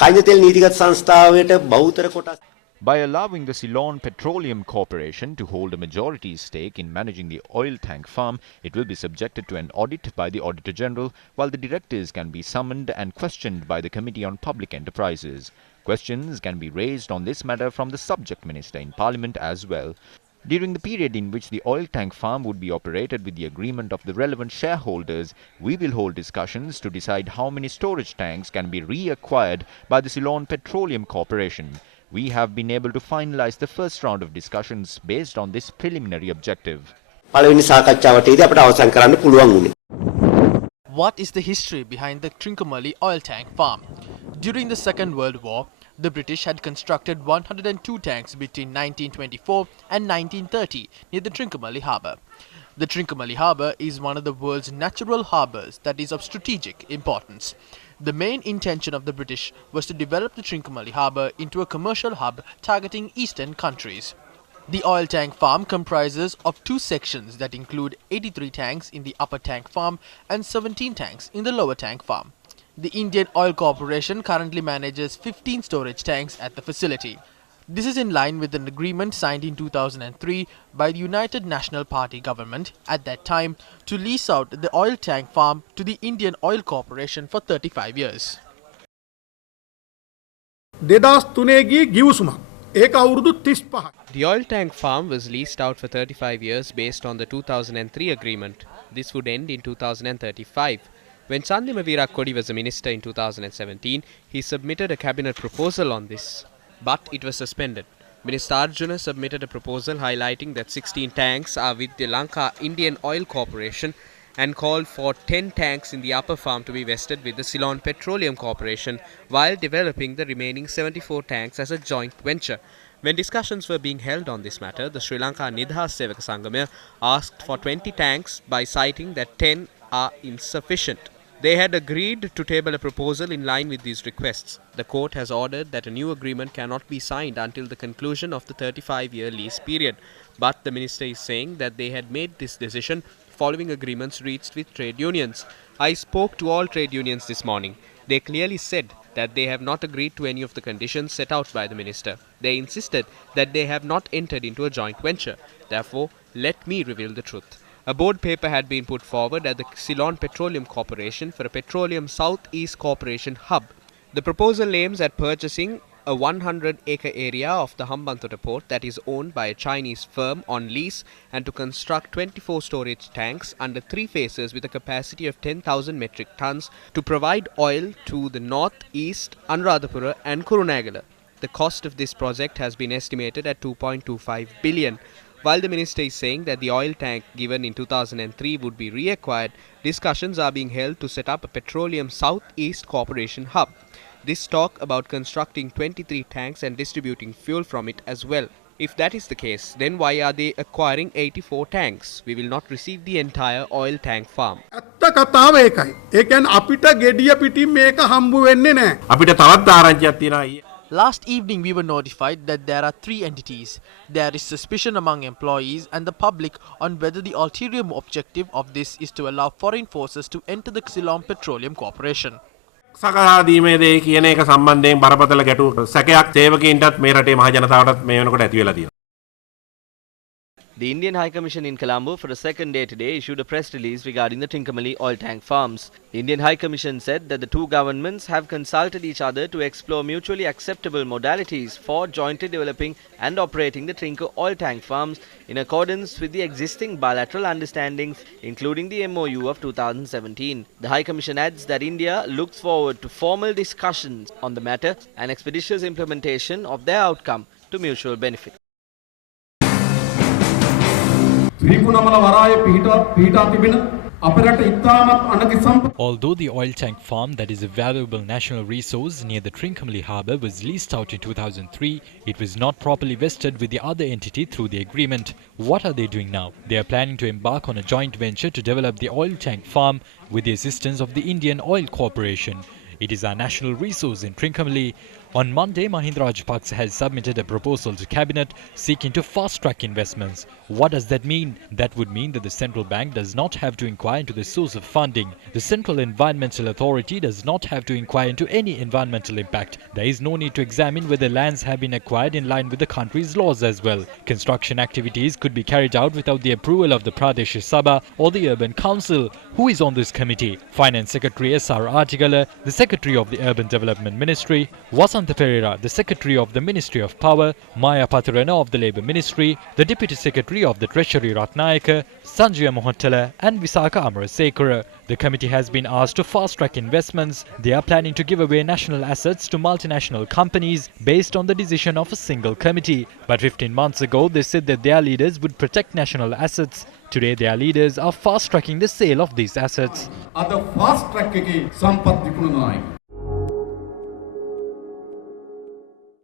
කයිද තෙල් නීතිගත සංස්ථාවට බහුතර කොටස් By allowing the Ceylon Petroleum Corporation to hold a majority stake in managing the oil tank farm, it will be subjected to an audit by the Auditor General, while the directors can be summoned and questioned by the Committee on Public Enterprises. Questions can be raised on this matter from the subject minister in Parliament as well. During the period in which the oil tank farm would be operated with the agreement of the relevant shareholders, we will hold discussions to decide how many storage tanks can be reacquired by the Ceylon Petroleum Corporation. We have been able to finalize the first round of discussions based on this preliminary objective. පළවෙනි සාකච්ඡාවටදී අපිට අවසන් කරන්න පුළුවන් වුණේ. What is the history behind the Trincomalee oil tank farm? During the Second World War, the British had constructed 102 tanks between 1924 and 1930 near the Trincomalee harbour. The Trincomalee harbour is one of the world's natural harbours that is of strategic importance. The main intention of the British was to develop the Trincomalee harbour into a commercial hub targeting eastern countries. The oil tank farm comprises of two sections that include 83 tanks in the upper tank farm and 17 tanks in the lower tank farm. The Indian Oil Corporation currently manages 15 storage tanks at the facility. This is in line with an agreement signed in 2003 by the United National Party government at that time to lease out the oil tank farm to the Indian Oil Corporation for 35 years. 2003 ගිය ගිවිසුමක්. ඒක අවුරුදු 35ක්. The oil tank farm was leased out for 35 years based on the 2003 agreement. This would end in 2035. When Sandima Veerakkodi was a minister in 2017, he submitted a cabinet proposal on this, but it was suspended. Minister Arjuna submitted a proposal highlighting that 16 tanks are with the Lanka Indian Oil Corporation and called for 10 tanks in the upper farm to be vested with the Ceylon Petroleum Corporation while developing the remaining 74 tanks as a joint venture. When discussions were being held on this matter, the Sri Lanka Nidhas Sevaka Sangama asked for 20 tanks by citing that 10 are insufficient. They had agreed to table a proposal in line with these requests. The court has ordered that a new agreement cannot be signed until the conclusion of the 35-year lease period. But the minister is saying that they had made this decision following agreements reached with trade unions. I spoke to all trade unions this morning. They clearly said that they have not agreed to any of the conditions set out by the minister. They insisted that they have not entered into a joint venture. Therefore, let me reveal the truth. A board paper had been put forward at the Ceylon Petroleum Corporation for a Petroleum South-East Corporation hub. The proposal aims at purchasing a 100-acre area of the Hambantota port that is owned by a Chinese firm on lease and to construct 24 storage tanks under 3 phases with a capacity of 10,000 metric tons to provide oil to the north, east, Anuradhapura and Kurunegala. The cost of this project has been estimated at 2.25 billion. While the minister is saying that the oil tank given in 2003 would be reacquired, discussions are being held to set up a Petroleum South-East Corporation hub. This talk about constructing 23 tanks and distributing fuel from it as well. If that is the case, then why are they acquiring 84 tanks? We will not receive the entire oil tank farm. ඇත්ත කතාව ඒකයි. ඒ කියන්නේ අපිට gediya පිටින් මේක හම්බු වෙන්නේ නැහැ. අපිට තවත් ආරංචියක් තියෙනවා. Last evening we were notified that there are 3 entities. There is suspicion among employees and the public on whether the ulterior objective of this is to allow foreign forces to enter the Ceylon Petroleum Corporation. සකසා දීමේදී කියන එක සම්බන්ධයෙන් බරපතල ගැටු සැකයක් සේවකීන්ටත් මේ රටේ මහ ජනතාවටත් මේ වෙනකොට ඇති වෙලා තියෙනවා. The Indian High Commission in Colombo for a second day today issued a press release regarding the Trincomalee oil tank farms. The Indian High Commission said that the two governments have consulted each other to explore mutually acceptable modalities for jointly developing and operating the Trinco oil tank farms in accordance with the existing bilateral understandings, including the MOU of 2017. The High Commission adds that India looks forward to formal discussions on the matter and expeditious implementation of their outcome to mutual benefit. Although the oil tank farm that is a valuable national resource near the Trincomalee harbour was leased out in 2003, it was not properly vested with the other entity through the agreement. What are they doing now? They are planning to embark on a joint venture to develop the oil tank farm with the assistance of the Indian Oil Corporation. It is our national resource in Trincomalee. On Monday, Mahinda Rajapaksa has submitted a proposal to Cabinet seeking to fast-track investments. What does that mean? That would mean that the central bank does not have to inquire into the source of funding. The Central Environmental Authority does not have to inquire into any environmental impact. There is no need to examine whether lands have been acquired in line with the country's laws as well. Construction activities could be carried out without the approval of the Pradesh Sabha or the Urban Council. Who is on this committee? Finance Secretary S.R. Artigala, the Secretary of the Urban Development Ministry, Vasantha Pereira, the Secretary of the Ministry of Power, Maya Pathurana of the Labour Ministry, the Deputy Secretary of the Treasury Ratnayaka, Sanjaya Mohattala and Visakha Amarasekara. The committee has been asked to fast-track investments. They are planning to give away national assets to multinational companies based on the decision of a single committee. But 15 months ago, they said that their leaders would protect national assets. Today, their leaders are fast-tracking the sale of these assets. අද fast track එකේ සම්පත් විකුණනවායි.